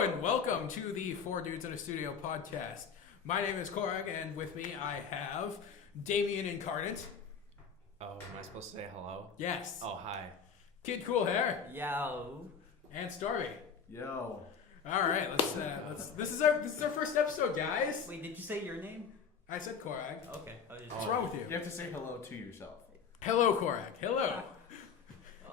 and welcome to the Four Dudes in a Studio podcast. My name is Korag, and with me I have Damien Incarnate. Oh, am I supposed to say hello? Yes. Oh, hi. Kidcoolhair. Yo. And Stormy. Yo. All right, let's. This is our first episode, guys. Wait, did you say your name? I said Korag. Okay. What's wrong with you? You have to say hello to yourself. Hello, Korag. Hello.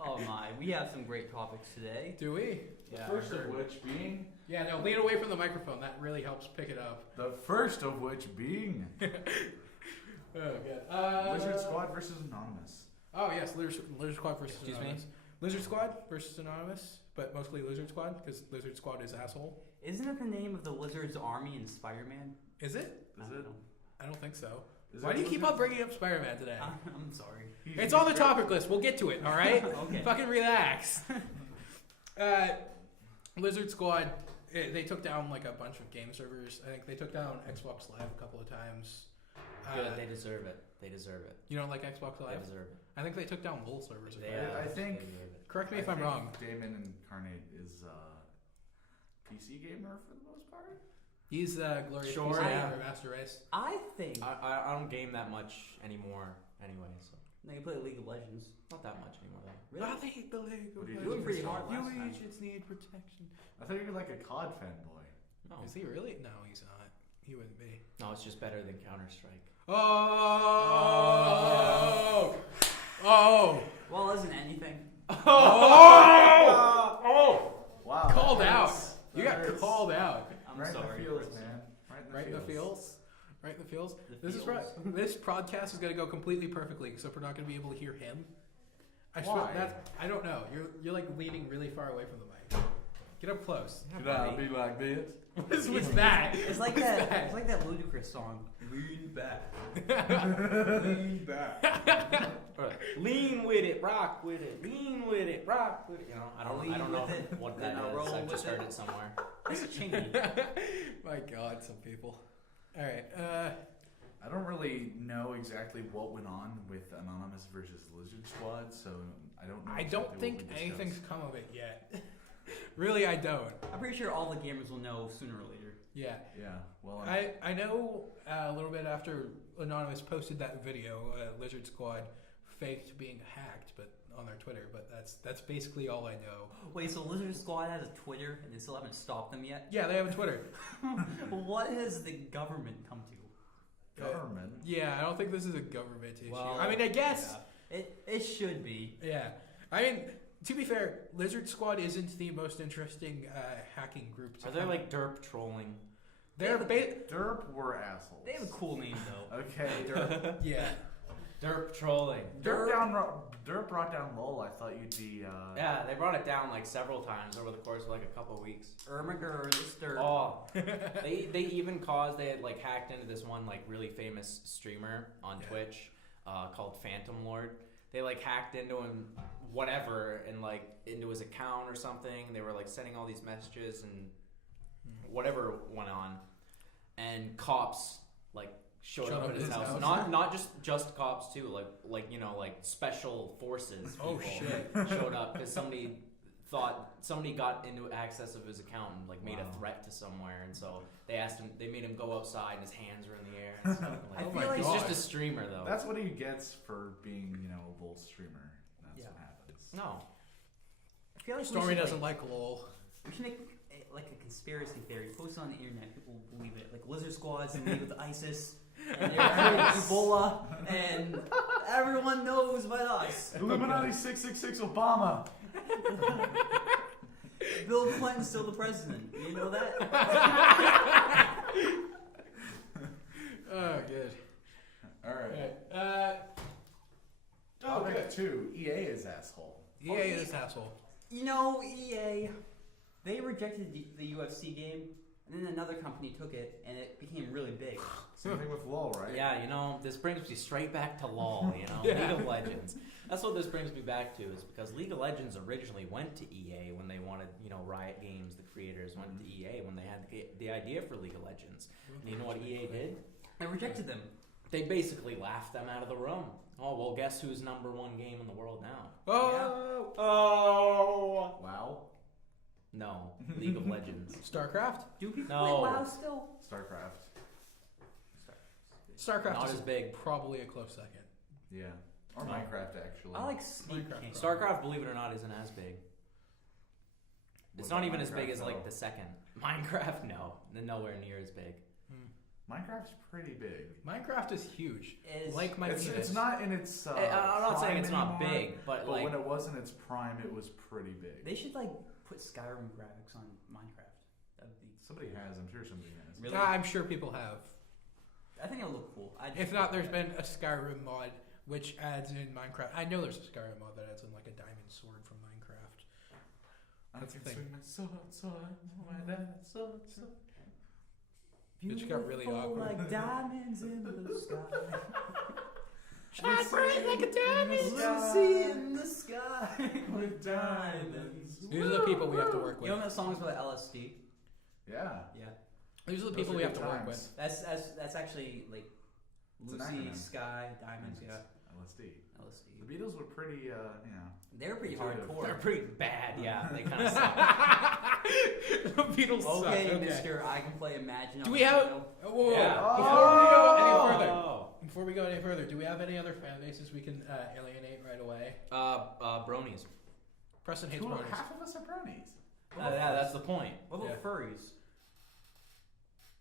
Oh my, we have some great topics today. Do we? The first of which being... Yeah, no, lean away from the microphone. That really helps pick it up. The first of which being... Oh, good. Lizard Squad versus Anonymous. Oh, yes, Lizard Squad versus Excuse Anonymous. me? Lizard Squad versus Anonymous, but mostly Lizard Squad, because Lizard Squad is asshole. Isn't it the name of the Lizard's army in Spider-Man? Is it? Is it? I don't think so. Is Why it do you keep Lizard- on bringing up Spider-Man today? I'm sorry. It's on the topic list. We'll get to it, all right? Okay. Fucking relax. Lizard Squad, they took down like a bunch of game servers. I think they took down Xbox Live a couple of times. Good, they deserve it. They deserve it. You don't like Xbox They Live? deserve it. I think they took down LoL servers. They, I think- they deserve it. Correct me if I I'm think wrong. Damon Incarnate is PC gamer for the most part. He's Glorious Sure, PC yeah. Gamer Master Race. I think I don't game that much anymore anyway, so they play League of Legends. not that much anymore though. Really? I think the League What do you of do? Doing pretty hard You last time. agents need protection. I thought you were like a COD fanboy. No, Is he really? No, he's not. He wouldn't be. no, it's just better than Counter Strike. Oh! Oh! Well, isn't anything. Oh! Wow. Called that out. hurts. You That got hurts. called out. I'm Right sorry. in the feels, Chris. man. Right in the feels. Right in the feels. The This is feels. right. This podcast is going to go completely perfectly, except we're not going to be able to hear him. I Why? I don't know. You're like leaning really far away from the mic. Get up close. Should I be like this? What's that? It's like What's that. It's like that Ludacris song. Lean back. Lean back. Lean with it, rock with it, lean with it, rock with it. You know, I Lean don't know with it, what then that I'll is. roll I've just with heard it. it somewhere. It's chingy. My God, some people. All right. I don't really know exactly what went on with Anonymous versus Lizard Squad, so I don't know. I exactly don't what think we discussed. anything's come of it yet. Really, I don't. I'm pretty sure all the gamers will know sooner or later. Yeah. Yeah, well, I know a little bit after Anonymous posted that video, Lizard Squad faked being hacked, but on their Twitter. But that's basically all I know. Wait, so Lizard Squad has a Twitter and they still haven't stopped them yet? Yeah, they have a Twitter. What has the government come to? government. Yeah, I don't think this is a government issue. Well, I mean, I guess. Yeah. It should be. Yeah. I mean, to be fair, Lizard Squad isn't the most interesting hacking group. Are they like derp trolling? They're Derp were assholes. They have a cool name though. Okay, Derp. yeah. Derp trolling. Derp brought down LOL. I thought you'd be. Yeah, they brought it down like several times over the course of like a couple of weeks. Ermiger, this derp. Oh, they even caused, they had like hacked into this one like really famous streamer on Twitch called Phantom Lord. They like hacked into him, whatever, and like into his account or something. They were like sending all these messages and whatever went on, and cops like showed up at his house. Not just cops too, like you know, like special forces people showed up because somebody thought somebody got into access of his account and like made a threat to somewhere, and so they asked him. They made him go outside, and his hands were in the air. And stuff. Like, I feel like he's God. just a streamer though. That's what he gets for being, you know, a bull streamer. That's Yeah. what happens. No. I feel like Stormy we should, doesn't like LOL. We should make like a conspiracy theory, post it on the internet. People will believe it. Like Lizard Squad's in league with ISIS, and they're fighting Ebola, and everyone knows but us. Illuminati 666 Obama. Bill Clinton's still the president. You know that? Oh, good. All right. Okay. Topic 2. EA is asshole. EA is asshole. You know, EA, they rejected the UFC game, and then another company took it, and it became really big. Same thing with LOL, right? Yeah, you know, this brings me straight back to LOL, you know, Yeah. League of Legends. That's what this brings me back to, is because League of Legends originally went to EA when they wanted, you know, Riot Games, the creators, went to EA when they had the idea for League of Legends. And you know what EA did? I rejected them. They basically laughed them out of the room. Oh, well, guess who's #1 game in the world now? Oh. Wow. No. League of Legends. StarCraft? Do people No. play WoW still? StarCraft. StarCraft Not is as big. probably a close second. Yeah. Or No. Minecraft, actually. I like Sneak Minecraft. King. StarCraft, believe it or not, isn't as big. It's What not about even as big Minecraft, as like though? the second. Minecraft, no. Nowhere near as big. Minecraft's pretty big. Minecraft is huge. Is- Like my It's penis. not in its. I'm not saying prime it's not anymore, big, but But like when it was in its prime, it was pretty big. They should like put Skyrim graphics on Minecraft. That would be Somebody has. I'm sure somebody has. really. I'm sure people have. I think it'll look cool. If not, there's been a Skyrim mod which adds in Minecraft. I know there's a Skyrim mod that adds in like a diamond sword from Minecraft. I That's can the thing. swing my sword, sword. It got really Beautiful awkward. like diamonds in the sky. Shine bright like a diamond. Lucy in the sky with diamonds. These are the people we have to work You know with. that song's about LSD? Yeah. Yeah. These are the Those people are we have good to work times. with. That's actually like It's an Lucy, acronym. sky, diamonds. Yeah. LSD. The LSD. Beatles were pretty, They're pretty Intuitive. hardcore. they're pretty bad. Yeah, they kind of suck. The Beatles suck. Okay, Okay. Mister, I can play Imagine. Do on we the have- piano. Whoa, Yeah. Before we go any further, do we have any other fan bases we can alienate right away? Bronies. Preston hates bronies. half of us are brownies. Yeah, that's the point. What about Yeah. furries?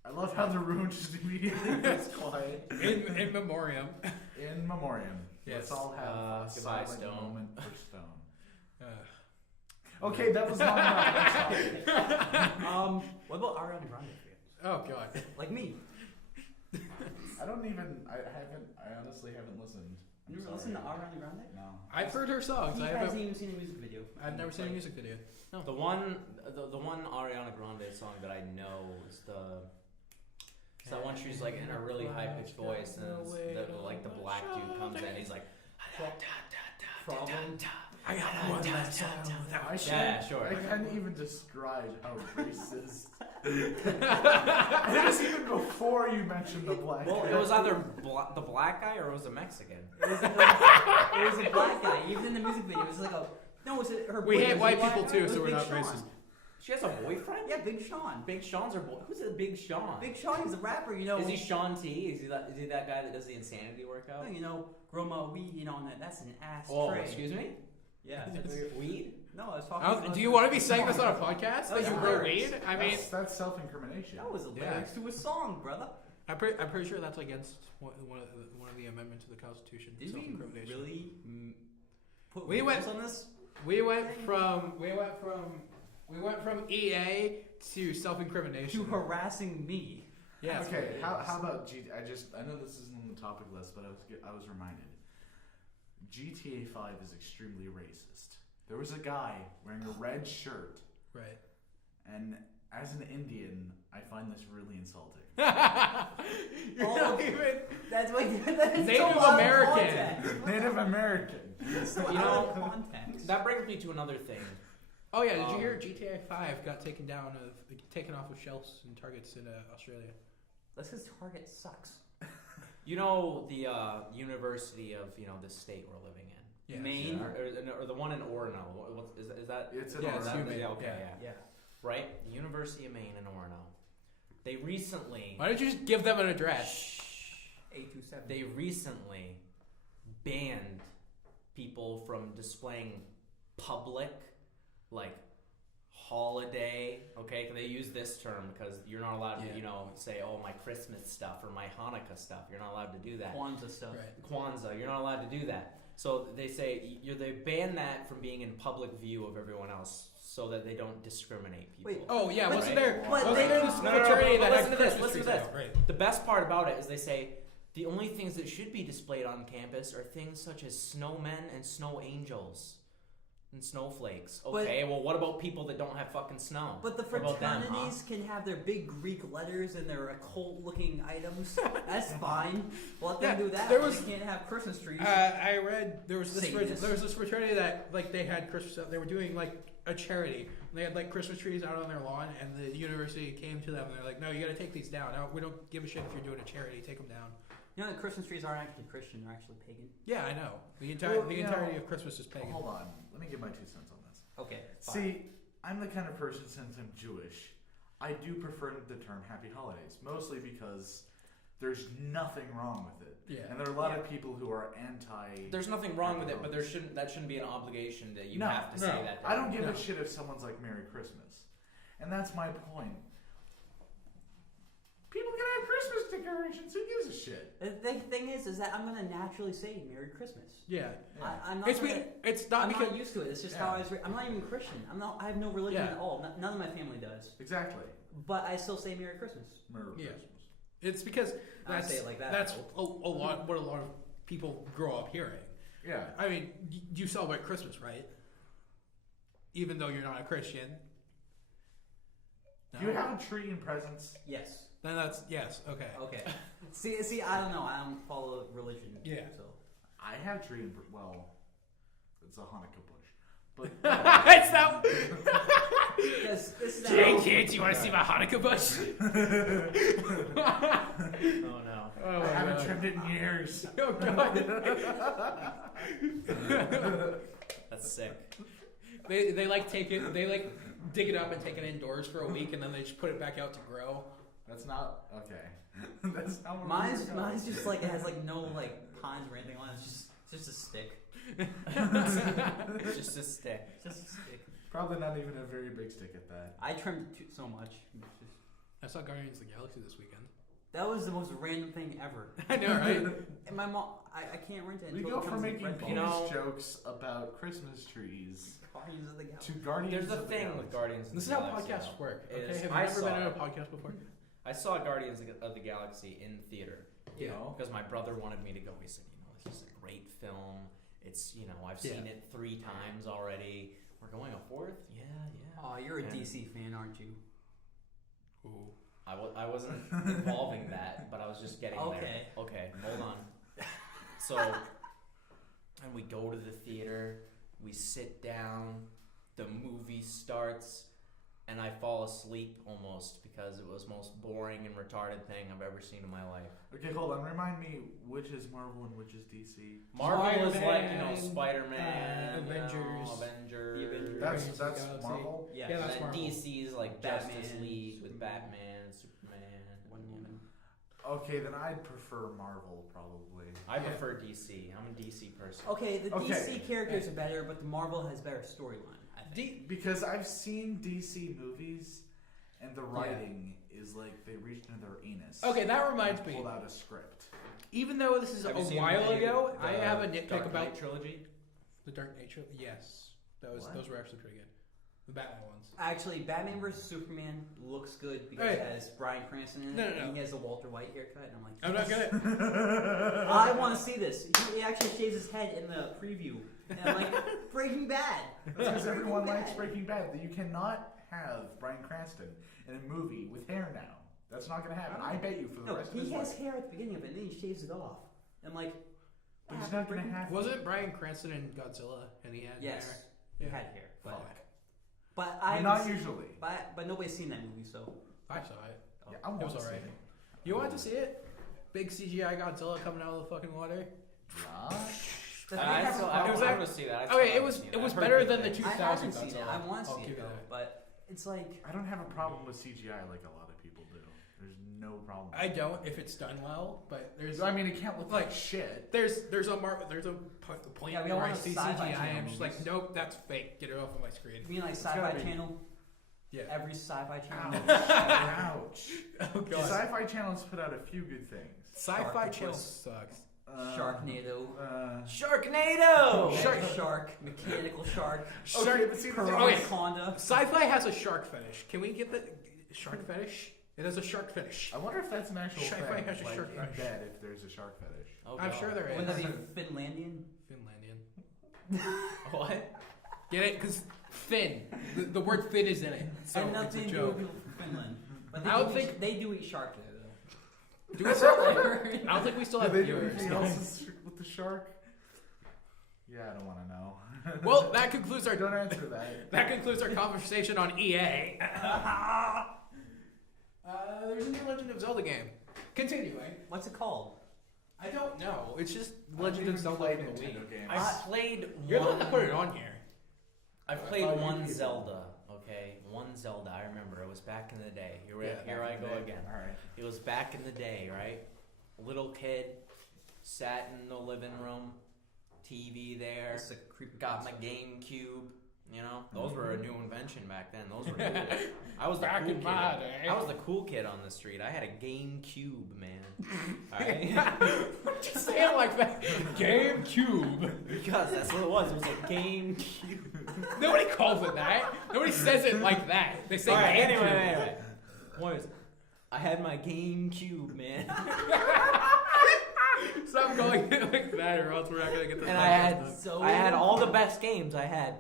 I love how the room just immediately gets quiet. In memoriam. In memoriam. Yes. Let's all have a goodbye, silent Stone. moment for Stone. Uh, Okay, that was not enough. What about Ariana Grande fans? oh god. Like me. I honestly haven't listened. You ever listen to Ariana Grande? No. I've heard her songs. He I hasn't haven't, even seen a music video. I've never seen a music video. The one Ariana Grande song that I know is it's that one she's like in a really high pitched voice, and the black dude comes in, he's like, Problem. I got one last song without I yeah, sure. I can't even describe how racist. It was even before you mentioned the black. Well, guy. it was either the black guy or it was a Mexican. It was a black guy. Even in the music video, it was like a no. It was her. We boyfriend hate was white a black people guy. too, It was so we're Big not Sean. racist. She has a boyfriend? Yeah, Big Sean. Big Sean's her boy. Who's a Big Sean? Big Sean, he's a rapper. You know. Is he Sean T? Is he that guy that does the insanity workout? You know, grow my weed on that. That's an ass Oh, tray. excuse me? Yeah. That's, Weed? no, I was talking. About Do you want to be saying this on a podcast? That was That you your grow words. weed? I mean, that's self-incrimination. That was the Yeah. lyrics to a song, brother. I'm pretty sure that's against one of the amendments to the Constitution. Did we self-incrimination. really put We words went- on this? We went from EA to self-incrimination. To harassing me. Yeah. Okay, how about I know this isn't on the topic list, but I was reminded. GTA 5 is extremely racist. There was a guy wearing a red shirt, Right. and as an Indian, I find this really insulting. You're Oh, not even That's what. That is Native so out of American. context. Native American. So You out know, of context. That brings me to another thing. Oh yeah, did you hear GTA 5 got taken off of shelves and Targets in Australia? That's because Target sucks. You know the university of this state we're living in, Yeah. Maine. or the one in Orono. Is that? It's an Yeah, honor. it's that- humid. yeah, okay, Yeah. yeah. Yeah. Right? The University of Maine in Orono. They recently Why don't you just give them an address? 827. they recently banned people from displaying public like holiday, okay? They use this term because you're not allowed to, Yeah. say, oh, my Christmas stuff or my Hanukkah stuff. You're not allowed to do that. Kwanzaa stuff. Right. Kwanzaa, you're not allowed to do that. So they say they ban that from being in public view of everyone else so that they don't discriminate people. Wait, Oh yeah, But- wasn't Right. there? but Wasn't they- there this No, no, no, fraternity but that listen had to this, Christmas listen to trees this. out? Right. The best part about it is they say the only things that should be displayed on campus are things such as snowmen and snow angels and snowflakes. Okay, well, what about people that don't have fucking snow? But the What about them, huh? fraternities can have their big Greek letters and their occult-looking items. That's fine. Let them Yeah, do that. there but was- they can't have Christmas trees. I read there was Satanists. this fraternity that they had Christmas. They were doing a charity. They had Christmas trees out on their lawn, and the university came to them and they're like, "No, you got to take these down. No, we don't give a shit if you're doing a charity. Take them down." You know that Christmas trees aren't actually Christian; they're actually pagan. Yeah, I know. The Well, entirety of Christmas is pagan. Hold on, let me give my 2 cents on this. Okay. Fine. See, I'm the kind of person, since I'm Jewish, I do prefer the term Happy Holidays, mostly because there's nothing wrong with it. Yeah. And there are a lot of people who are anti. There's nothing wrong with Happy it, but that shouldn't be an obligation that you No, have to say that. I don't give No. a shit if someone's like Merry Christmas. And that's my point. People can have Christmas decorations. Who gives a shit? The thing is that I'm gonna naturally say Merry Christmas. Yeah. I'm not. It's gonna, it's not I'm because not used to it. It's just Yeah. how I was. I'm not even Christian. I have no religion Yeah. at all. None of my family does. Exactly. But I still say Merry Christmas. Merry Yeah. Christmas. it's because I don't that's say it like that. that's though. a lot what a lot of people grow up hearing. Yeah. I mean, you celebrate Christmas, right? Even though you're not a Christian. No? Do you have a tree and presents? Yes. Then that's yes. Okay. Okay. see, I don't know. I don't follow religion. Yeah. So. I have tree and well, it's a Hanukkah bush, but it's that. Because this is Hey kids, you want to see my Hanukkah bush? Oh no. Oh I my haven't God. trimmed it in years. Oh God. That's sick. They like take it. They like dig it up and take it indoors for a week, and then they just put it back out to grow. That's not okay. That's not where mine's we're going. mine's just like it has like no like pines or anything on it. It's just a stick. It's just a stick. It's just a stick. Probably not even a very big stick at that. I trimmed it so much. It's just, I saw Guardians of the Galaxy this weekend. that was the most random thing ever. I know, right? And my mom, I can't rent it. We until go it from comes in making Red penis Ball. know- jokes about Christmas trees Guardians of the to Galaxy. Guardians There's a of the thing Galaxy. with Guardians of This is the how Galaxy. podcasts work. It Okay, is. have you I ever saw been on a it. podcast before? I saw Guardians of the Galaxy in theater. Yeah. No? Because my brother wanted me to go. He said, this is a great film. It's, I've seen it 3 times already. We're going a 4th? Yeah. Oh, you're a And- DC fan, aren't you? Ooh. I wasn't involving that, but I was just getting Okay. there. Okay, hold on. So, and we go to the theater, we sit down, the movie starts, and I fall asleep almost because it was the most boring and retarded thing I've ever seen in my life. Okay, hold on. Remind me which is Marvel and which is DC. Marvel is like, Spider-Man, Spider-Man, Avengers. Avengers. The Avengers. That's Guardians of the Galaxy. Marvel. Yeah. Yeah, And that's then Marvel. DC's like Batman, Justice League with Superman. Batman, Superman. Wonder Woman. Okay, then I'd prefer Marvel probably. I Yeah. prefer DC. I'm a DC person. Okay, the Okay. DC characters are better, but the Marvel has better storyline. I think. Because I've seen DC movies, and the writing is like they reached into their anus. Okay, that reminds and me. pulled out a script. Even though this is Have a you seen while the- ago, the I have a nitpick Dark about Knight trilogy. the Dark Knight trilogy. Yes, What? those were actually pretty good. The Batman ones. Actually, Batman vs Superman looks good because Hey. it has Bryan Cranston in it, No. and he has a Walter White haircut, and I'm like, I'm not yes. gonna. I want to see this. He actually shaves his head in the preview, and I'm like, Breaking Bad. Because everyone Breaking likes Bad. Breaking Bad. You cannot have Bryan Cranston in a movie with hair now. That's not going to happen. I bet you for the No, rest of he his has life. hair at the beginning of it, and then he shaves it off. I'm like, But what he's happened not to going to Breaking have. Wasn't Bryan Cranston in Godzilla and he had Yes, hair? he Yeah. had hair, but Fuck. but But I not haven't seen- usually. but nobody's seen that movie, so I saw it. Yeah, I It want was to see alright. it. You wanted to see it? Big CGI Godzilla coming out of the fucking water. Yeah. the I thing is- still it I was want like- to see that. I Okay, still it haven't was seen it was I've heard better good than the things. 2000 I haven't seen it. Godzilla. I want to I'll see give it you though, that. but it's like I don't have a problem with CGI like a lot of people do. There's no problem. I don't if it's done well, but there's I mean, it can't look Like, like shit. there's a point Yeah, we where all I want see sci-fi CGI and channel I'm just like, movies. nope, that's fake. Get it off of my screen. you mean like gotta Sci-Fi be- Channel? Yeah. Every Sci-Fi Channel. Ouch. Ouch. Oh god. Sci-Fi Channel's put out a few good things. Sci-fi Sharktopus. channel sucks. Sharknado. Sharknado. Shark, mechanical shark, Shark. but see, Anaconda. Sci-fi has a shark fetish. Can we get the shark fetish? It has a shark fetish. I wonder if that's an actual Sci-fi thing. has a Like shark in fetish. bed, if there's a shark fetish. Oh, I'm God. sure there Wouldn't is. that be Finlandian? Finlandian. What? Get it? Because Finn. The word Finn is in it. So And it's nothing a to do joke. with people from Finland. But they I don't do think- eat, they do eat shark there though. Do we still, I don't think we still Do have they do viewers. anything else with the shark? Yeah, I don't want to know. Well, that concludes our Don't answer that. that concludes our conversation on EA. There's a new Legend of Zelda game. Continuing. What's it called? I don't know. It's just I've Legend even of Zelda played for the Wii. Nintendo games. I've played You're the one one. that put it on here. I've I played thought you one did. Zelda. Okay. okay? One Zelda, I remember. It was back in the day. Here Back I in the go day. again. All right. It was back in the day, right? Little kid, sat in the living room, TV there, It's a creepy. got my GameCube. You know, those were a new invention back then. Those were cool. I was the Back cool in kid. my day. I was the cool kid on the street. I had a GameCube, man. Alright? Just say it like that. GameCube. Because that's what it was. It was a GameCube. Nobody calls it that. Nobody says it like that. They say Alright, GameCube. anyway. What is it? I had my GameCube, man. Stop calling it like that, or else we're not gonna get the. And I had all the best games. I had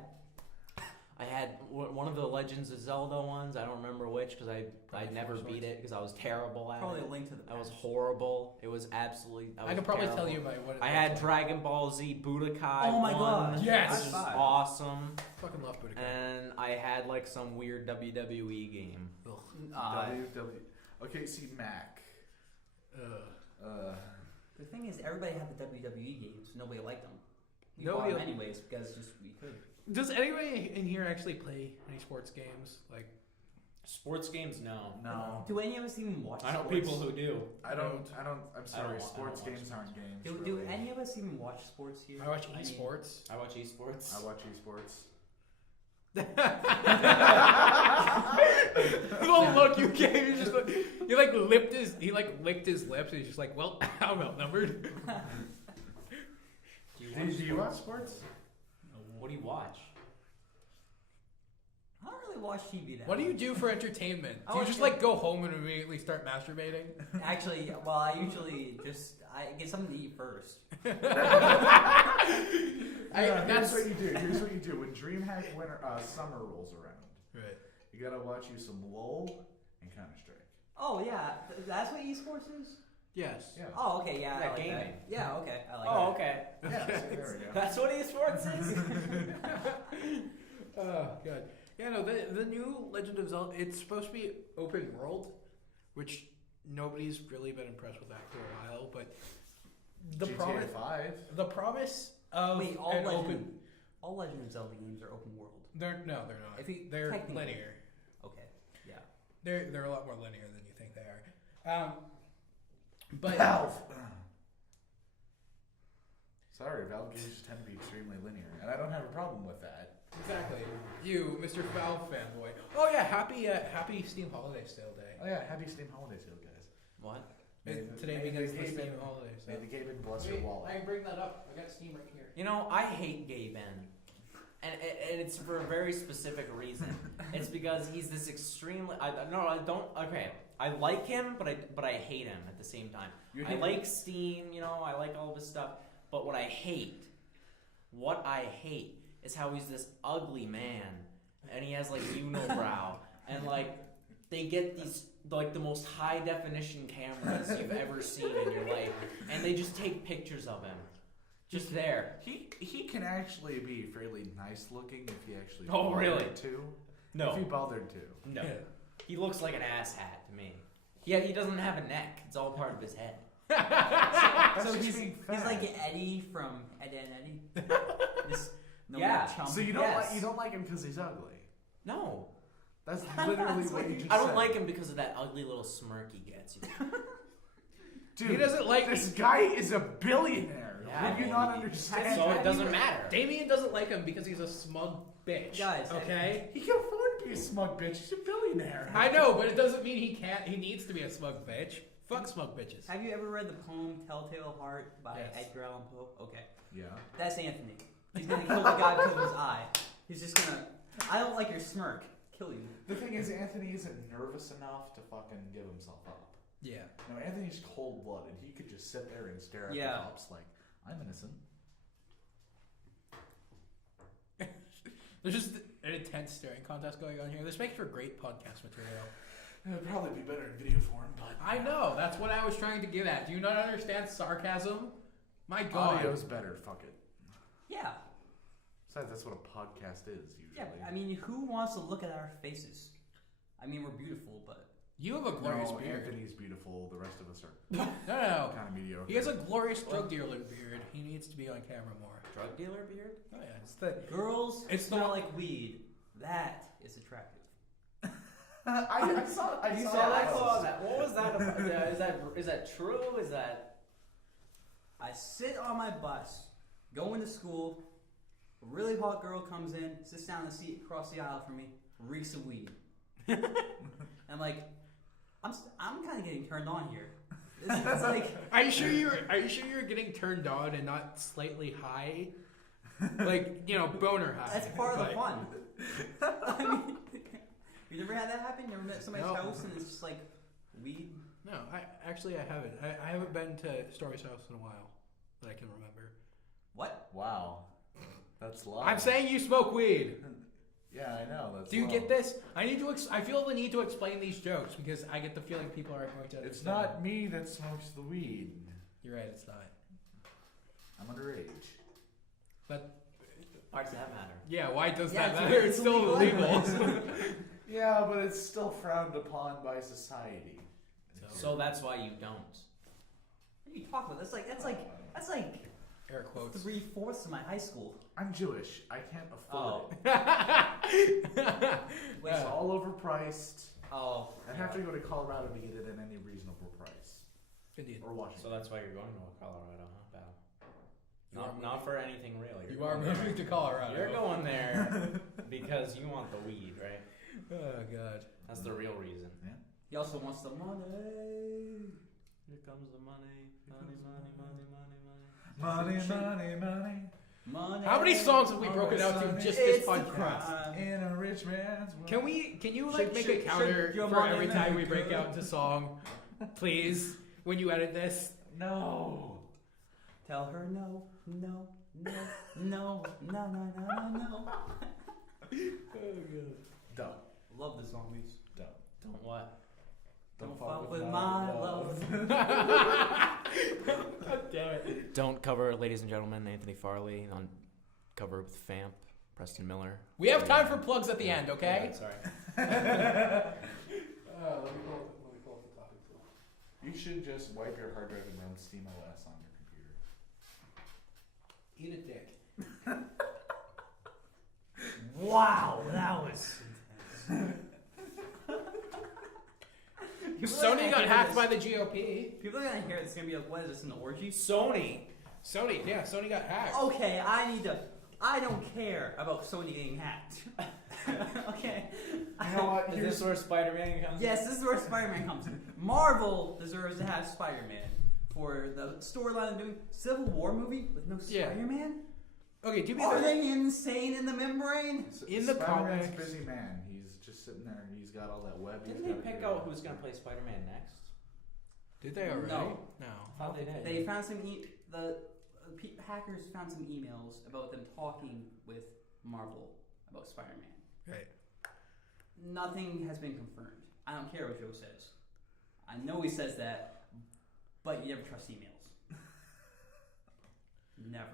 one of the Legends of Zelda ones. I don't remember which because I never beat it because I was terrible at Probably it. a Link to the I was Past. horrible. It was absolutely. I could probably tell you by what. I had Dragon Ball Z Budokai. Oh my one, God. Yes. which is High five. awesome. Fucking love Budokai. And I had like some weird WWE game. Okay, see Mac. The thing is, everybody had the WWE games. Nobody liked them. We Nobody- bought them anyways because just we could. Does anybody in here actually play any sports games? Like, Sports games, no. No. Do any of us even watch? I know sports? people who do. I don't. I'm sorry. I don't Sports watch games aren't games. Do really. any of us even watch sports here? I watch mean, esports. I watch esports. I watch esports. The look you gave, you just like, he like licked his lips, and he's just like, well, I'm outnumbered. Do you watch sports? What do you watch? I don't really watch TV that What do you much. do for entertainment? I Do you watch just it- like go home and immediately start masturbating? Actually, well, I usually I get something to eat first. Here's That's what you do. Here's what you do. When DreamHack summer rolls around, right. you gotta watch you some LOL and Counter Strike. Oh yeah, that's what esports is. Yes. Yeah. Oh okay, yeah, Yeah, I like gaming. that. Yeah, okay, I like Oh, that. okay. Yeah. See, there we go. That's what esports is? Oh god. Yeah, no. The new Legend of Zelda. It's supposed to be open world, which nobody's really been impressed with that for a while. But the GTA 5. promise of Wait, all an Legend open. all Legend of Zelda games are open world. They're not. If you- They're technically. linear. Okay, yeah. They're a lot more linear than you think they are. But Valve. Sorry, Valve games tend to be extremely linear, and I don't have a problem with that. exactly, you, Mr. Valve fanboy. Oh yeah, happy Steam Holiday Sale Day. Oh yeah, happy Steam Holiday Sale, guys. What? Today May begins the the Steam Steam Holiday May Sale. the Gaben bless your wallet. I can bring that up. I got Steam right here. You know, I hate Gay Ben. And it's for a very specific reason. It's because he's this extremely. I don't. Okay, I like him, but I hate him at the same time. You I hate like Steam, you know, I like all of his stuff. But what I hate is how he's this ugly man, and he has like unibrow, and like they get these like the most high definition cameras you've ever seen in your life, and they just take pictures of him, just there. He can actually be fairly nice looking if he actually Oh, bothered really? to. No, If he bothered to. no, he looks like an asshat to me. Yeah, he doesn't have a neck; it's all part of his head. That's So just he's being he's fat. like Eddie from Ed and Eddie. This Yeah. chum. So you don't Yes. like you don't like him because he's ugly. No, That's literally That's what what you you- just I don't said. like him because of that ugly little smirk he gets. Dude, He doesn't like this guy is a billionaire. Yeah, Would you well, not understand? So that? it doesn't matter. Damien doesn't like him because he's a smug bitch. Guys, okay? He can afford to be a smug bitch. He's a billionaire. I know, but it doesn't mean he can't. He needs to be a smug bitch. Fuck smug bitches. Have you ever read the poem "Telltale Heart" by Yes. Edgar Allan Poe? Okay, Yeah. that's Anthony. He's gonna kill the guy because of his eye. He's just gonna. I don't like your smirk. Kill you. The thing is, Anthony isn't nervous enough to fucking give himself up. Yeah. No, Anthony's cold-blooded. He could just sit there and stare at Yeah. the cops like, I'm innocent. There's just an intense staring contest going on here. This makes for great podcast material. It would probably be better in video form, but I know. That's what I was trying to get at. Do you not understand sarcasm? My God. audio's better. Fuck it. Yeah. Besides, that's what a podcast is usually. Yeah. I mean, who wants to look at our faces? I mean, we're beautiful, but You have a glorious no, beard. Anthony's beautiful. The rest of us are No. kind of mediocre. He has a glorious drug dealer beard. He needs to be on camera more. Drug dealer beard? Oh yeah, it's the girls It's the smell one- like weed. That is attractive. I saw You saw saw that. that? What was that about? Is that true? Is that I sit on my bus, going to school. A really hot girl comes in, sits down in the seat across the aisle from me, reeks of weed. I'm like, I'm kind of getting turned on here. It's like, Are you sure you're getting turned on and not slightly high? Like, boner high. that's part of the Like, fun. I mean, you never had that happen? You ever met somebody's No. house and it's just like weed? No, I haven't. I haven't been to Stormy's house in a while that I can remember. What? Wow, that's low. I'm saying you smoke weed. Yeah, I know. That's Do you low. get this? I feel the need to explain these jokes because I get the feeling people aren't going to understand. It's not me that smokes the weed. You're right, it's not. I'm underage. But why does that matter? yeah, why does Yeah, that it's matter? It's still illegal. illegal. Yeah, but it's still frowned upon by society. So that's why you don't. What are you talking about? That's like Air quotes. 3/4 of my high school. I'm Jewish. I can't afford Oh. it. Wait, It's all overpriced. oh. I'd have to go to Colorado to get it at any reasonable price. Indeed. Or Washington. So that's why you're going to Colorado, huh, pal? You are Not for anything real. You are moving to Colorado. You're going there because you want the weed, right? Oh god. That's the real reason. He also wants the money. Here comes the money, money, money, money, money, money. Money, money, money. Money. How many songs have we broken out to just this It's the podcast? crime. In a rich man's world. Can you like make a should counter your for money every make time we it break good? out into song, please? When you edit this, No. Tell her no, no, no, no, no, no, no, no. Don't. Love the zombies. Don't what? Don't fuck with my love. God damn it. Don't cover, ladies and gentlemen, Anthony Farley on cover with Famp, Preston Miller. We have time for plugs at the end, okay? Yeah, sorry. Let me pull up the topic. You should just wipe your hard drive and run SteamOS on your computer. Eat a dick. Wow, that was intense. Sony got hacked by the GOP. People are gonna hear it's gonna be like, what is this, an orgy? Sony got hacked. Okay, I don't care about Sony getting hacked. Okay. You know what? Is this where Spider-Man comes in? Yes, this is where Spider-Man comes in. Marvel deserves to have Spider-Man for the storyline of doing Civil War movie with no Yeah. Spider-Man. Okay, do me Are that. they insane in the membrane? In the Spider-Man's comics- a busy man. He's just sitting there. He's got all that web. Didn't they pick out who's going to play Spider-Man next? Did they already? No. I thought they did. They found some hackers found some emails about them talking with Marvel about Spider-Man. Right. Nothing has been confirmed. I don't care what Joe says. I know he says that, but you never trust emails. Never.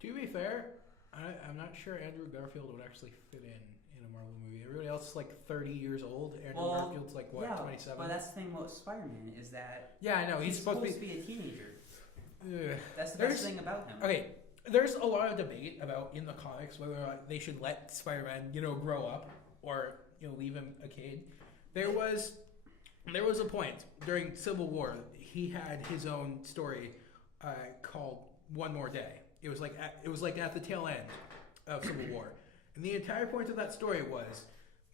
To be fair, I'm not sure Andrew Garfield would actually fit in a Marvel movie. Everybody else is like 30 years old. Andrew Garfield's like, what, yeah, 27? But that's the thing about Spider-Man is that Yeah, I know. He's supposed to be a teenager. Ugh. That's the There's- best thing about him. Okay, there's a lot of debate about in the comics whether or not they should let Spider-Man, grow up or leave him a kid. There was a point during Civil War. He had his own story called One More Day. It was like at the tail end of Civil War, and the entire point of that story was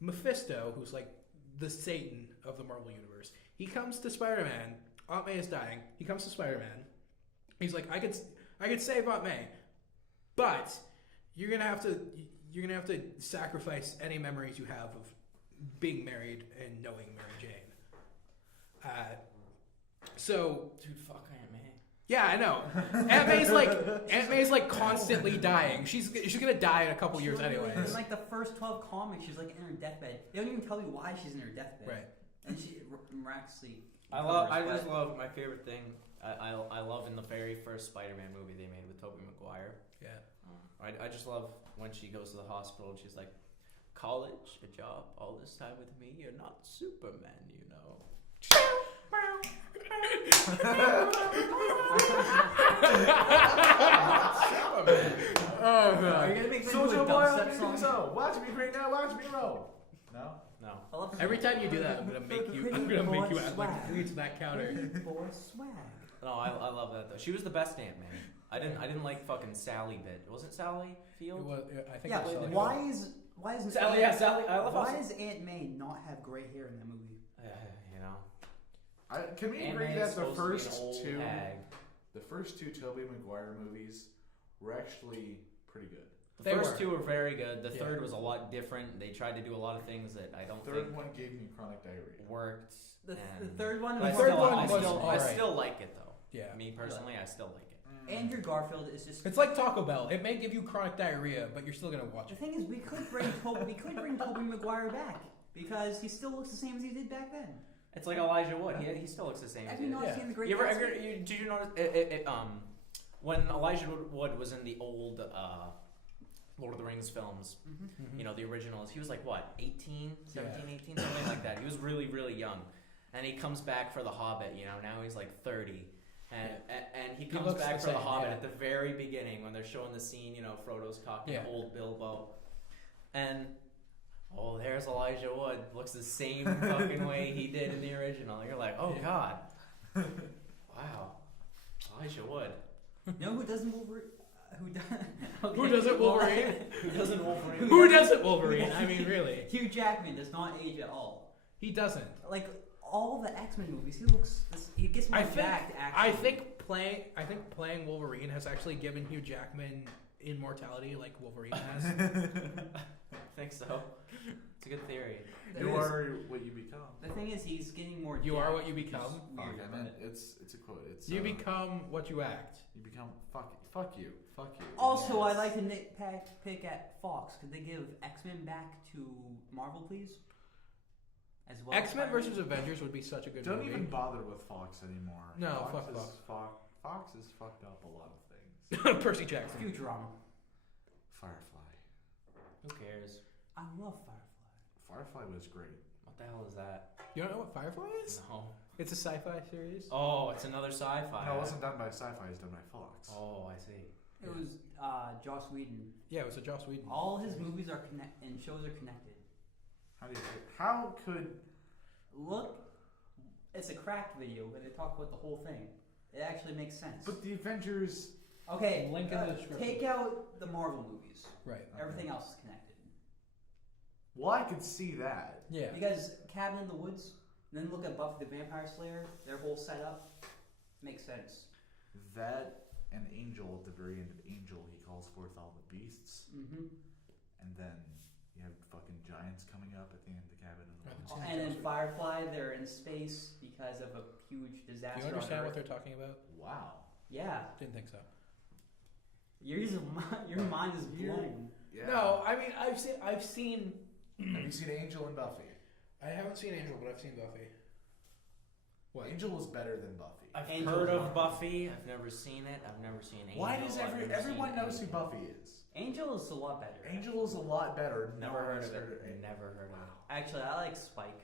Mephisto, who's like the Satan of the Marvel universe. He comes to Spider-Man. Aunt May is dying. He comes to Spider-Man. He's like, I could save Aunt May, but you're gonna have to sacrifice any memories you have of being married and knowing Mary Jane. So Dude, fuck Aunt May. yeah, I know. Aunt May's like constantly dying. She's gonna die in a couple years anyways. In like the first 12 comics, she's like in her deathbed. They don't even tell you why she's in her deathbed. Right. And she miraculously. I just love my favorite thing. I love in the very first Spider-Man movie they made with Tobey Maguire. Yeah. I just love when she goes to the hospital and she's like, college, a job, all this time with me, you're not Superman, you know. Oh Are god. you gonna make me do Soldier a Boy, dubstep song? so watch me break now, watch me roll. No. No. I love Every time you do that, I'm gonna make you. I'm gonna make you act like three to that counter. boy swag. No, I love that though. She was the best Aunt May. I didn't like fucking Sally bit. Was it Sally It Field? was, I think. Yeah, it was but Sally. why is Sally, yeah, Sally. I love why how. does Aunt May not have gray hair in that movie? You know. Can we Aunt agree May's that supposed to be an old hag. the first two Tobey Maguire movies were actually pretty good? The They first were. two were very good. The Yeah. third was a lot different. They tried to do a lot of things that I don't Third think one gave me chronic diarrhea. worked. The and third one I was third still, one I was still, I alright. still like it though. Yeah. Me personally, I still like it. Andrew Garfield is just. It's like Taco Bell. It may give you chronic diarrhea, but you're still gonna watch The it. thing is, we could bring Tobey Maguire back because he still looks the same as he did back then. It's like Elijah Wood. He still looks the same. Have as you he not did. Yeah. seen the Great You ever, Gatsby? did you notice it, when Elijah Wood was in the old Lord of the Rings films, Mm-hmm. you know, the originals, he was like what, 18, 17, Yeah. 18, something like that. He was really, really young. And he comes back for The Hobbit, you know, now he's like 30. And he comes looks back the for The same, Hobbit yeah. at the very beginning when they're showing the scene, you know, Frodo's cocking Yeah. old Bilbo. And, oh, there's Elijah Wood. Looks the same fucking way he did in the original. You're like, oh, Yeah. God. Wow. Elijah Wood. You know who doesn't Wolverine? Who doesn't Wolverine? Who doesn't Wolverine? Who doesn't Wolverine? I mean, really, Hugh Jackman does not age at all. he doesn't. Like all the X-Men movies, he gets more I think. jacked. Actually, I think playing Wolverine has actually given Hugh Jackman immortality, like Wolverine has. I think so. It's a good theory. There You is- are what you become. The thing is, he's getting more. You jacked, are what you which is become. Fuck, weird, I meant but- it's a quote. It's You become what you act. you become fuck you. Also, Yes. I'd like to pick at Fox. Could they give X-Men back to Marvel, please? As well. as X-Men Spider-Man? versus Avengers would be such a good Don't movie. even bother with Fox anymore. No, Fox fuck is, Fox. Fox has fucked up a lot of things. Percy Jackson. Futurama. Firefly. Who cares? I love Firefly. Firefly was great. What the hell is that? You don't know what Firefly is? No. It's a sci-fi series. Oh, it's another sci-fi. No, it wasn't done by Sci-Fi. It was done by Fox. Oh, I see. It was Joss Whedon. Yeah, it was a Joss Whedon. All his movies are and shows are connected. How could Look, it's a cracked video where they talk about the whole thing. It actually makes sense. but the Avengers? Okay, Link in the description. take out the Marvel movies. Right. Everything else is connected. Well, I could see that. Yeah. Because Cabin in the Woods, and then look at Buffy the Vampire Slayer, their whole setup makes sense. That and Angel at the very end of Angel, he calls forth all the beasts, Mm-hmm. and then you have fucking giants coming up at the end of the Cabin in the Right. Woods. And in Firefly, they're in space because of a huge Do disaster. you understand on what Earth. they're talking about? Wow. Yeah, Didn't think so. your mind is blown. Yeah. No, I mean I've seen. Have you seen Angel and Buffy? I haven't seen Angel, but I've seen Buffy. What? Angel was better than Buffy. I've Angel's heard of not- Buffy. I've never seen it. I've never seen Angel. Why does I've never everyone seen knows who anything. Buffy is? Angel is a lot better. Angel is a lot better. Never No one heard has of it. it. Never heard of it. Actually, I like Spike.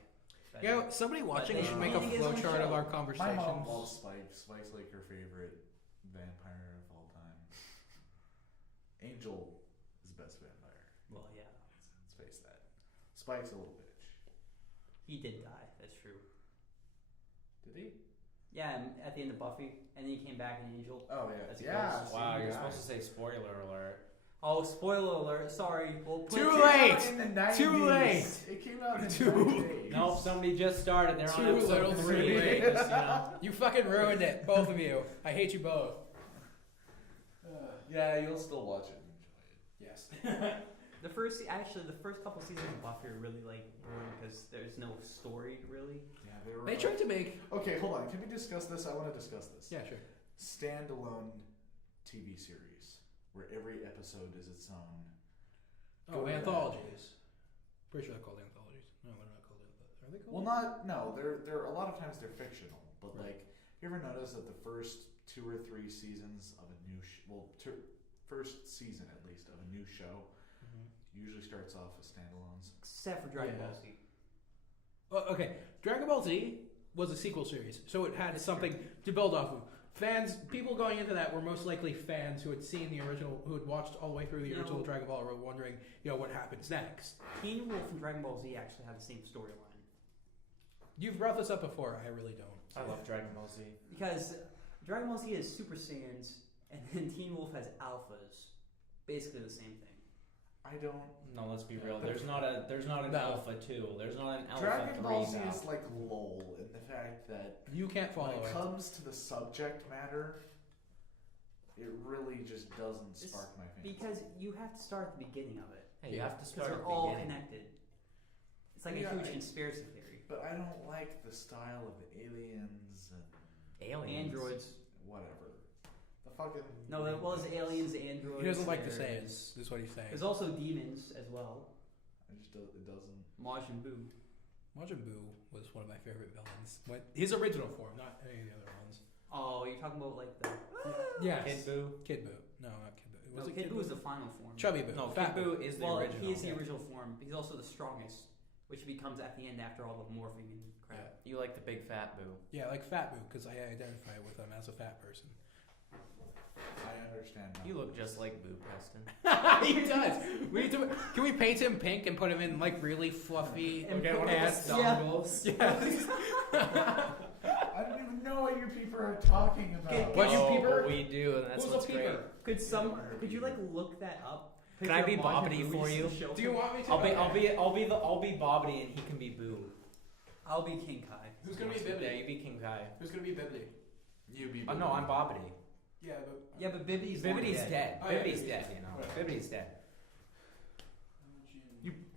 better. You know, somebody watching they should make a need his own flowchart of show. our My conversations. mom loves Spike. Spike's like her favorite vampire of all time. Angel is the best vampire. Well, yeah, Let's face that. Spike's a little bitch. he did die. That's true. Did he? Yeah, and at the end of Buffy, and then he came back in Angel. Oh yeah. That's a Yeah. ghost. Wow, see, you're guys. supposed to say spoiler alert. Oh, spoiler alert! Sorry, we'll put Too it- late. In the 90s. Too late. It came out in the Too- 90s. Nope, somebody just started. They're on Too episode little, too 3. late. Just, you know. You fucking ruined it, both of you. I hate you both. Yeah, you'll still watch it and enjoy it. Yes. The first couple seasons of Buffy are really like boring because there's no story really. Yeah, they were. They tried to make. Okay, hold on. Can we discuss this? I want to discuss this. Yeah, sure. Standalone TV series where every episode is its own. Oh, Go ahead. anthologies. Pretty sure they're called anthologies. No, they're not called anthologies. Are they Well, called? no. They're a lot of times they're fictional, but Right. like, you ever notice that the first 2 or 3 seasons of a new first season at least of a new show usually starts off as standalones. Except for Dragon Yeah. Ball Z. Well, okay. Dragon Ball Z was a sequel series, so it had something to build off of. people going into that were most likely fans who had seen the original, who had watched all the way through the original Dragon Ball, were wondering, what happens next. Teen Wolf and Dragon Ball Z actually have the same storyline. You've brought this up before. I really don't. I love Dragon Ball Z. Because Dragon Ball Z has Super Saiyans, and then Teen Wolf has Alphas. Basically the same thing. I don't. No, let's be real. There's not an Alpha 2. There's not an Alpha Dragon 3 Ball Z now. is like lull in the fact that You can't follow when it it. comes to the subject matter, it really just doesn't spark my fancy. Because you have to start at the beginning of it. Hey, you have to Because start at they're the all beginning. connected. It's like Yeah, a huge conspiracy theory. But I don't like the style of the aliens and Aliens. Androids. whatever. The fucking No, that was aliens, androids. He doesn't like the there's- Saiyans, is what he's saying. There's also demons as well. it doesn't. Majin Buu. Majin Buu was one of my favorite villains. His original form, not any of the other ones. Oh, you're talking about like the... Yes. Kid Buu. Kid Buu. No, not Kid Buu. No, Was it Kid Buu was the final form. Chubby Buu. No, Fat Kid Buu is the Well, original. he is the Yeah. original form. But he's also the strongest, which he becomes at the end after all the morphing and crap. You like the big fat Buu. Yeah, like Fat Buu, because I identify with him as a fat person. I understand. Now. You look just like Boo, Preston. He does. We need to. Can we paint him pink and put him in like really fluffy And Okay, one of ass the Yeah. dongles? Yes. I don't even know what you people are talking about. What, you Oh, peeper? but we do, and that's Who's what's a great. peeper? Could you like look that up? Can I be Picture of Majin Bobbity Buu for just you? to show Do you him. want me to? I'll be Okay. Bobbity, and he can be Boo. I'll be King Kai. Who's gonna be Yeah, Bibbidi? you be King Kai. Who's gonna be Bibbidi? You be. Oh no, I'm Bobbity. Yeah, but Yeah, but Bibbidi's long Bibbidi's dead. Oh, yeah, Bibbidi's Bibbidi's dead. dead. You know, Right. Bibbidi's dead.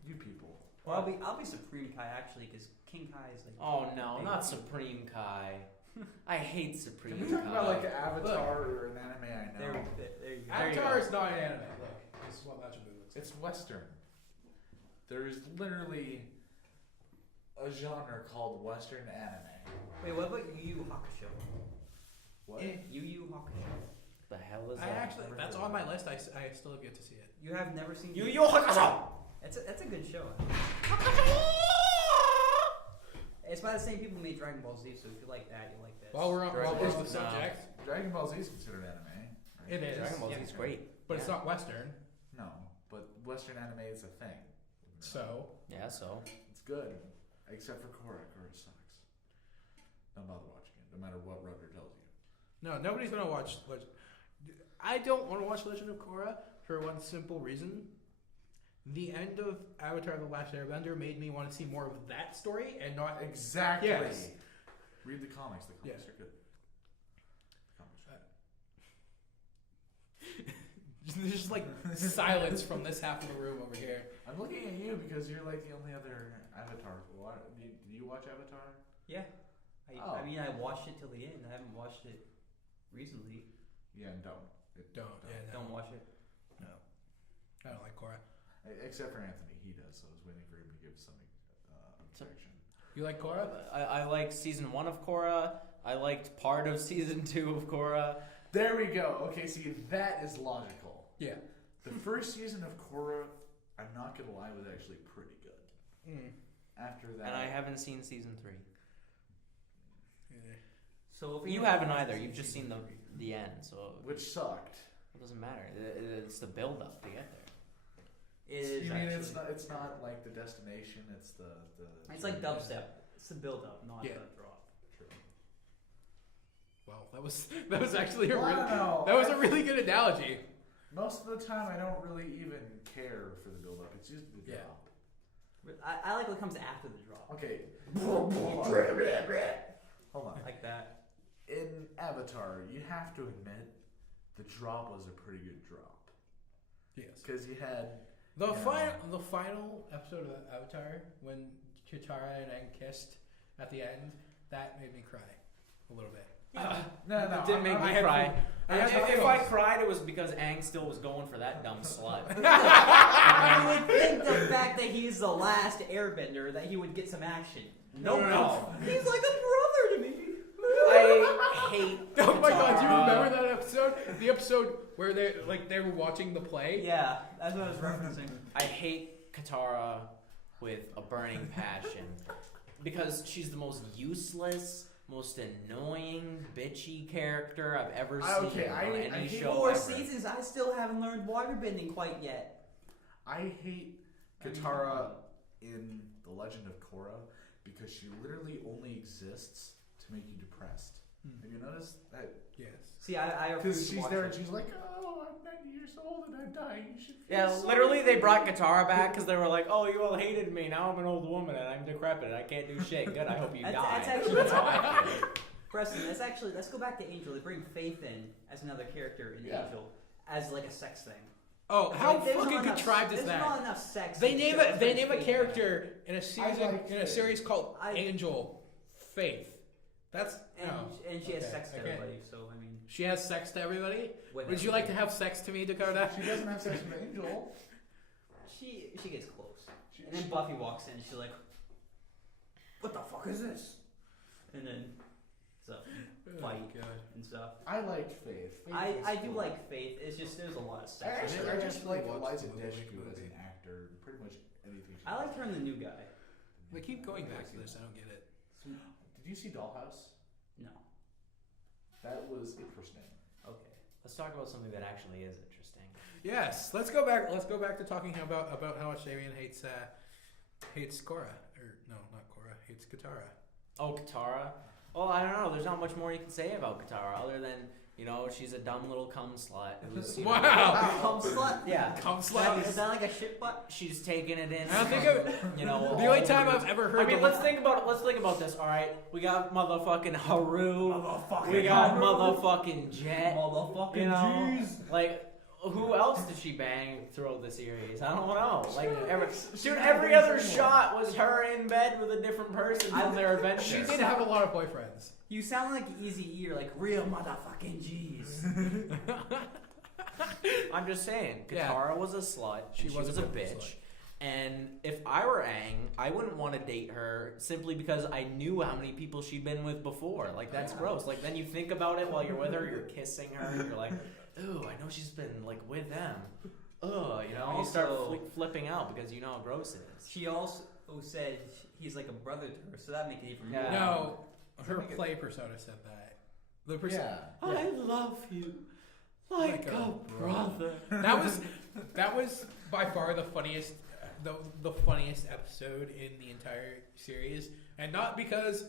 You people. Well, I'll be Supreme Kai actually, because King Kai is like. Oh no, not Supreme Kai. I hate Supreme Can we talk Kai. about like an Avatar or an anime I know? There you go. Avatar is not an anime. Look, this is what Majin Buu looks like. It's Western. There is literally a genre called Western anime. Wait, what about Yu Yu Hakusho? What? Yu Yu Hakusho. The hell is I that? actually, that's on my list. I still have yet to see it. You have never seen Yu Yu Hakusho. That's a good show. It's by the same people who made Dragon Ball Z, so if you like that, you like this. While we're on Dragon the Ball Z. subject, Dragon Ball Z is considered anime. Right? it is. Dragon Ball Z Yeah. is great. But it's Yeah. not Western. No, but Western anime is a thing. So Yeah, so It's good, except for Korra. Korra sucks. Don't bother watching it, no matter what Rudder tells you. no, nobody's gonna watch. I don't want to watch Legend of Korra for one simple reason. The end of Avatar: The Last Airbender made me want to see more of that story and not Exactly. Yes. Read the comics. The comics Yeah. are good. The comics are There's just like silence from this half of the room over here. I'm looking at you because you're like the only other Avatar. Do you watch Avatar? Yeah. Oh. I mean, I watched it till the end. I haven't watched it recently. Yeah, and don't. Don't. Yeah, no. Don't watch it. No. I don't like Korra. Except for Anthony, he does. So I was waiting for him to give some objection. You like Korra? I like season 1 of Korra. I liked part of season 2 of Korra. There we go. Okay, see, that is logical. Yeah. The first season of Korra, I'm not gonna lie, was actually pretty good. Mm. After that, And I haven't seen season 3. Yeah. So if You haven't either. You've just seen the end, so which sucked. it doesn't matter. It's the build up to get there. It is You mean actually. it's not like the destination. It's the. It's like dubstep. It's the build up, not Yeah. the drop. True. Well, that was actually a Well, I really don't know. that was a really good analogy. Most of the time, I don't really even care for the build up. It's usually the Yeah. drop. I like what comes after the drop. Okay. Hold on. Like that. In Avatar, you have to admit the drop was a pretty good drop Yes. because you had The Yeah. final episode of Avatar when Katara and Aang kissed at the end, that made me cry a little bit. no. It didn't make I me had cry. feelings. I had If feelings. I cried, it was because Aang still was going for that dumb slut. You would think the fact that he's the last airbender that he would get some action. No. He's like a brother to me. I hate. Oh my god, do you Katara. remember that episode? The episode where they were watching the play? Yeah, that's what I was referencing. I hate Katara with a burning passion because she's the most useless, most annoying, bitchy character I've ever seen Okay, on I any hate show 4 ever. seasons, I still haven't learned waterbending quite yet. I hate Katara in The Legend of Korra because she literally only exists to make you depressed. Have you noticed that? Yes. See, I Because refuse to she's watch there it. and she's like, oh, I'm 90 years old and I'm dying. You should feel Yeah, sorry literally for they me." brought Katara back because they were like, oh, you all hated me. Now I'm an old woman and I'm decrepit and I can't do shit. Good, I hope you die. That's actually That's how I feel. Preston, let's go back to Angel. They bring Faith in as another character in Yeah. Angel as like a sex thing. Oh, how Like, there's not fucking enough- contrived is There's that? not enough sex. They in the name show. a Let's they bring name a Faith character in a season like in a Faith. series called I- Angel Faith. That's in. And she has okay, sex to okay. everybody. So I mean, She has sex to everybody. with Would you like to have sex to me, Dakota? She doesn't have sex with Angel. She gets close, She- and then Buffy walks in. and She's like, "What the fuck is this?" And then it's a fight and stuff. I like Faith. Faith is I do cool. like Faith. It's just there's a lot of I sex. actually, I I never just actually like watched Eliza the movie, Dushku as movie. an actor. Pretty much anything. She I like does. her and the new guy. They keep going back to this. I don't get it. Did you see Dollhouse? No. That was interesting. Okay. Let's talk about something that actually is interesting. Yes, let's go back. Let's go back to talking about how much Damien hates Korra, or no, not Korra. Hates Katara. Oh, Katara. Well, I don't know. There's not much more you can say about Katara other than, you know, she's a dumb little cum slut. Who's, you know, Wow. Cum slut. Yeah. Cum Is slut. that like a shit butt? She's taking it in. I don't think of You know. the only all time over- I've ever heard. I mean, the let's think about this. All right, we got motherfucking Haru. Motherfucking We got Haru. motherfucking Jet. Motherfucking You know, jeez. like, who else did she bang throughout the series? I don't know. Like, She dude, had every bangs other anyway. shot was her in bed with a different person on their adventure. She did have a lot of boyfriends. You sound like Easy E. You're like real motherfucking jeez. I'm just saying, Yeah. Katara was a slut. She She was was a a bit of a bitch. slut. And if I were Aang, I wouldn't want to date her simply because I knew how many people she'd been with before. Like, that's gross. Like, then you think about it while you're with her, you're kissing her, and you're like, ooh, I know she's been, like, with them. Ugh, you know, and you start Also- flipping out because you know how gross it is. She also said he's like a brother to her, so that makes it even more. Yeah. No, her Make it- play persona said that. The persona. Yeah. I love you like a brother. That was by far the funniest, the funniest episode in the entire series, and not because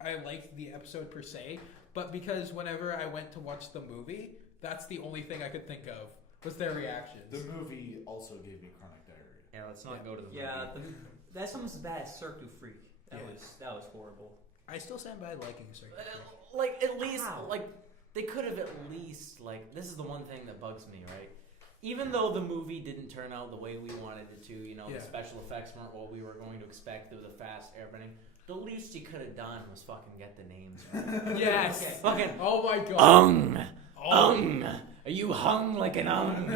I liked the episode per se, but because whenever I went to watch the movie, that's the only thing I could think of was their reactions. The movie also gave me chronic diarrhea. Yeah, let's not go to the movie. Yeah, that's almost as bad as Cirque du Freak. That Yeah. was horrible. I still stand by liking Cirque. Like, at least, How? like, they could have at least, like, this is the one thing that bugs me, right? Even though the movie didn't turn out the way we wanted it to, you know, Yeah. the special effects weren't what we were going to expect through the fast airbending, the least you could have done was fucking get the names right. Yes. Okay. Fucking, Oh my god. are you hung like an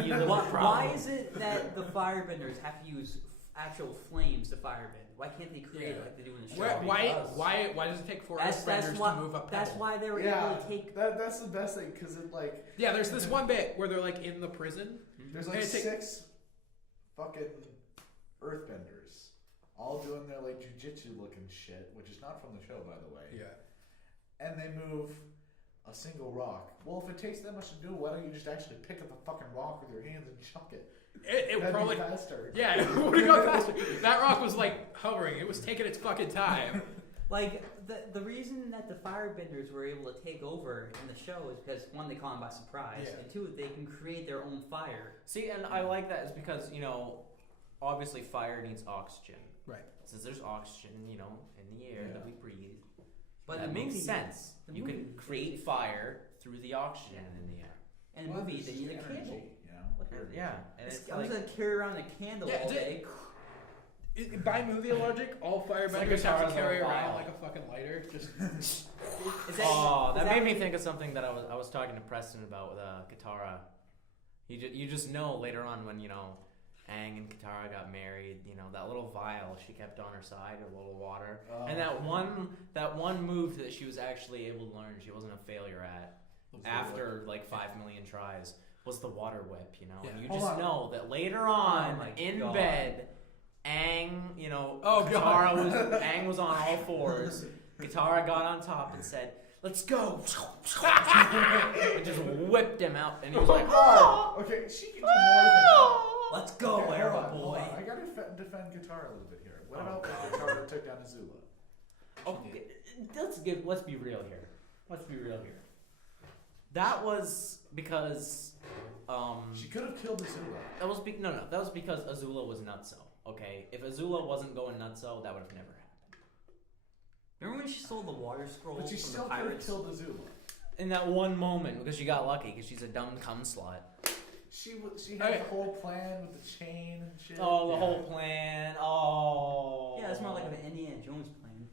you little Why problem? is it that the firebenders have to use actual flames to firebend? Why can't they create it like they do in the show? Why does it take four That's earthbenders why. to move up? That's Pebble? why they were Yeah, able to take. that's the best thing because it like Yeah, there's this one bit where they're like in the prison. there's like And it take- 6 fucking earthbenders all doing their like jujitsu looking shit, which is not from the show by the way. Yeah. And they move a single rock. Well, if it takes that much to do, why don't you just actually pick up the fucking rock with your hands and chuck it? It That'd probably be faster. Yeah, it would have gone faster. That rock was like hovering. It was taking its fucking time. Like the reason that the firebenders were able to take over in the show is because one, they caught them by surprise, Yeah. and two, they can create their own fire. See, and I like that is because, you know, obviously fire needs oxygen. Right. Since there's oxygen, you know, in the air Yeah. that we breathe, But that the makes movie- sense. the You movie- can create fire through the oxygen in the air. And Well, movies, they there's need a energy, candle. you know? What the- Yeah, and it's I'm like, just gonna carry around a candle Yeah, all it- day. By movie logic, all like firebenders a have Tarzan to carry vial. around like a fucking lighter. Just Is oh, is that made me think of something that I was talking to Preston about with Katara. You just know later on when, you know, Aang and Katara got married, you know, that little vial she kept on her side, a little water, and that one move that she was actually able to learn, she wasn't a failure at after like 5 million tries, was the water whip, you know. Yeah. And you Hold just on. know that later on my in God. bed, Aang, you know, Oh, Katara God. Aang was on all fours. Katara got on top and said, "Let's go," and just whipped him out, and he was like, "Oh!" Okay, she can do more than that. Let's go, Okay, Arrow hold boy. on. I gotta defend Katara a little bit here. What Oh, about God. when Katara took down Azula? Okay, let's be real here. That was because She could have killed Azula. that was because Azula was nutso. Okay, if Azula wasn't going nutso, that would have never happened. Remember when she stole the water scroll But she from still the could have pirates? killed Azula. In that one moment, because she got lucky, because she's a dumb cum slut. She had Okay. the whole plan with the chain and shit. Oh, the Yeah. whole plan. Oh. Yeah, it's more like an Indiana Jones plan.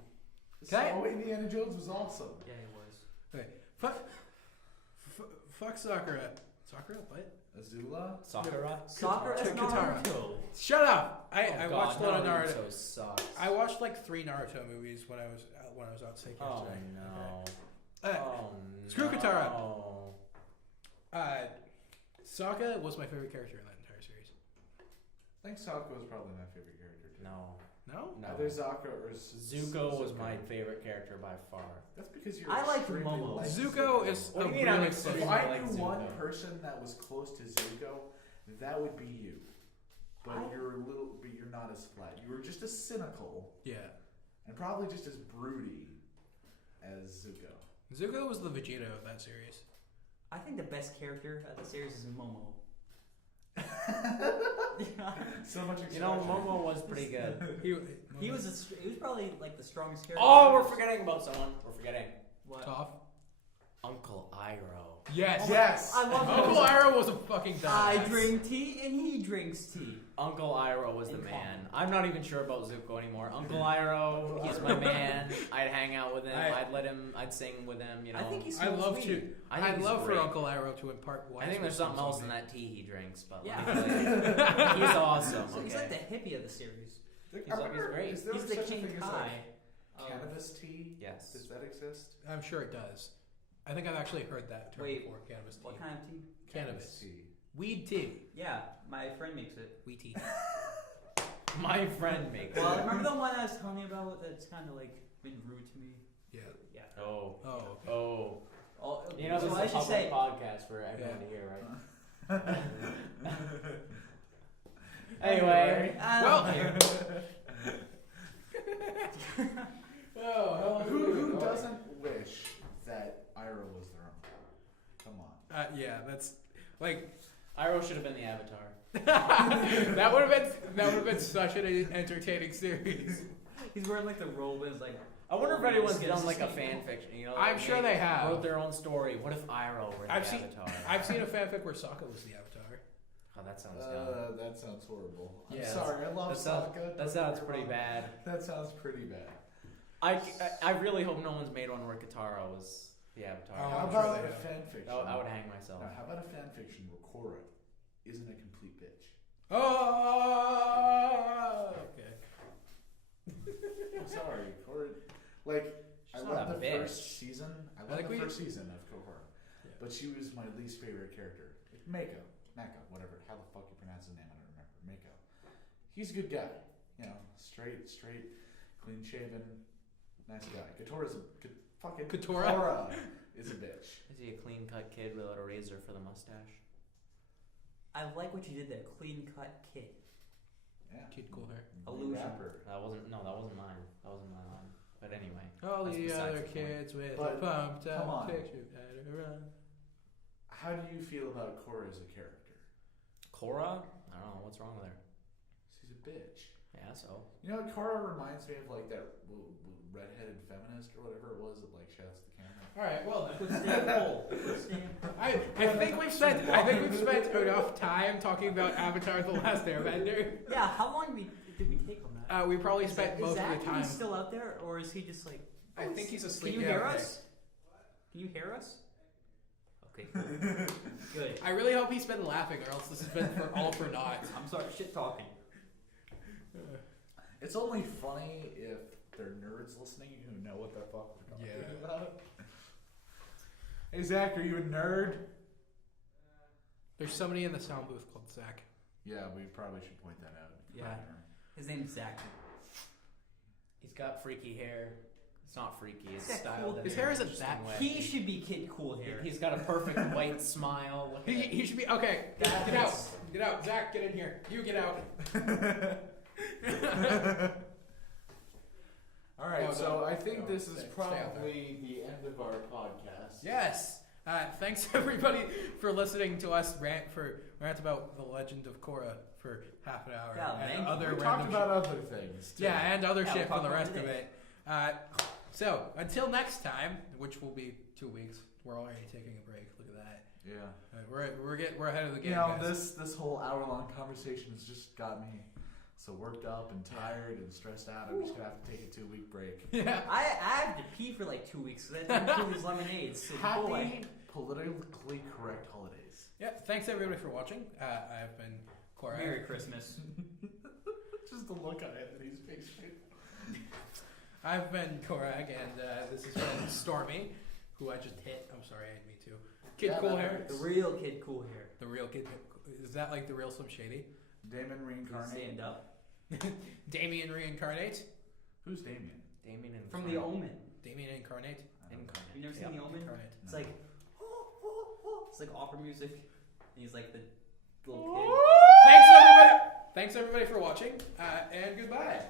So Indiana Jones was awesome. Yeah, it was. Okay. Fuck Sakura. Sakura? What? Azula? Sakura. Sakura as Katara. Naruto. Shut up! I Oh, watched a God, lot of Naruto. Naruto sucks. I watched like 3 Naruto movies when I was out sick Oh yesterday. no. Okay. Oh Screw no. Katara. Sokka was my favorite character in that entire series. I think Sakura was probably my favorite character too. No. No? Either Sakura or Zuko was my favorite character by far. That's because you're. I like extremely Momo. like Zuko is What a do you mean I'm really extremely If special. I like knew one Zuko. person that was close to Zuko, that would be you. But you're not as flat. You were just as cynical Yeah. and probably just as broody as Zuko. Zuko was the Vegeta of that series. I think the best character of the series is Momo. So much. You know, extraction. Momo was pretty good. He was probably like the strongest character. Oh, we're forgetting about someone. We're forgetting. What? Toph. Uncle Iroh. Yes. Yes. I love Uncle Iroh was a fucking I badass. drink tea and he drinks tea. Uncle Iroh was the In man. common. I'm not even sure about Zuko anymore. Uncle Iroh, he's my man. I'd hang out with him. I'd sing with him. You know. I think he's I love sweet. to. I think I'd he's love great. for Uncle Iroh to impart wise I think there's wisdom something else in someday. that tea he drinks, but Yeah. let me tell you, he's awesome. So Okay. he's like the hippie of the series. I he's wonder, great. Is there He's the such a King thing as Kai. like cannabis tea? Yes. Does that exist? I'm sure it does. I think I've actually heard that term Wait, before. Cannabis tea. What kind of tea? Cannabis. tea. Weed tea. Yeah, my friend makes it. Weed tea. My friend makes Well, it. remember the one I was telling you about that's kind of like been rude to me? Yeah. Yeah. Oh. Oh. Okay. Oh. Oh, You know, so this I is a should public say. podcast for everyone to hear, right? Anyway, Well- Oh, who doesn't wish that Iroh was their uncle? Come on. Yeah, that's like Iroh should have been the Avatar. that would have been such an entertaining series. he's wearing like the robe and it's like. I wonder if Oh, anyone's this done is like a Steve. fan fiction. You know, I'm sure they have. Wrote their own story. What if Iroh were the I've seen Avatar? a fanfic where Sokka was the Avatar. Oh, that sounds dumb. That sounds horrible. I'm Yeah, sorry, I love that sounds- Sokka. That sounds pretty bad. That sounds pretty bad. I really hope no one's made one where Katara was the Avatar. Oh, How I'm sure about they a have. fan fiction? I would hang myself. Now, how about a fan fiction where Korra isn't a complete bitch? Oh. Okay. I'm sorry, Korra. Like, I She's not love a the bitch. first season. I I love think the we- first season of Korra, Yeah. but she was my least favorite character. Mako, whatever. How the fuck you pronounce his name? I don't remember. Mako. He's a good guy. You know, straight, clean shaven, nice guy. Fucking Katora? Korra is a bitch. Is he a clean cut kid without a razor for the mustache? I like what you did there. Clean cut kid. Yeah. Kidcoolhair. Illusion. Rapper. That wasn't mine. That wasn't my line. But anyway. All That's the besides other the point. kids with But, a pumped come on. up picture better run. How do you feel about Korra as a character? Korra? I don't know. What's wrong with her? She's a bitch. Yeah, so. You know, Korra reminds me of like that redheaded feminist or whatever it was that like shouts at the camera. All right. Well, then. Put stand pole. Put stand pole. I think we've spent enough time talking about Avatar: The Last Airbender. Yeah, how long did we take on that? We probably spent most of the Is time. still out there, or is he just like? I think he's asleep. Can you Yeah, hear okay. us? Can you hear us? Okay, cool. Good. I really hope he's been laughing, or else this has been all for naught. I'm sorry, shit talking. It's only funny if they're nerds listening who know what the fuck we're talking Yeah. about. Hey Zach, are you a nerd? There's somebody in the sound booth called Zach. Yeah, we probably should point that out. Yeah. His name's Zach. He's got freaky hair. It's not freaky. It's Is that styled. cool? in His an hair isn't interesting that- way. He should be Kidcoolhair. He's got a perfect white smile. Look at He should be okay. That Get out. is- Get out. Zach, get in here. You get out. All right, Oh, so no. I think No, this is stay out there. probably the end of our podcast. Yes. Thanks everybody for listening to us rant about the Legend of Korra for half an hour. Yeah, and thank you. other We random talked about other things. Too. yeah, and other Yeah, shit we'll for the talk rest about of it. So until next time, which will be 2 weeks, we're already taking a break. Look at that. Yeah. We're ahead of the game. You know, guys. this whole hour-long conversation has just got me so worked up and tired and stressed out. I'm just gonna have to take a 2-week break. Yeah. I have to pee for like 2 weeks because I drank 2 of these lemonades. So boy. Happy politically correct holidays. Yeah. Thanks everybody for watching. I've been Korra. Merry Christmas. Just the look on Anthony's face. I've been Korag, and this is from Stormy, who I just hit. I'm sorry, I hit me too. Kidcoolhair. The real Kidcoolhair. The real Kid. Is that like the real Slim Shady? Damon reincarnate. Stand up. Damien reincarnate. Who's Damien? Damien and From The Omen. Damien incarnate. You never seen The Omen? Incarnate. It's like, it's like opera music. And he's like the little kid. Thanks everybody. Thanks everybody for watching, and goodbye.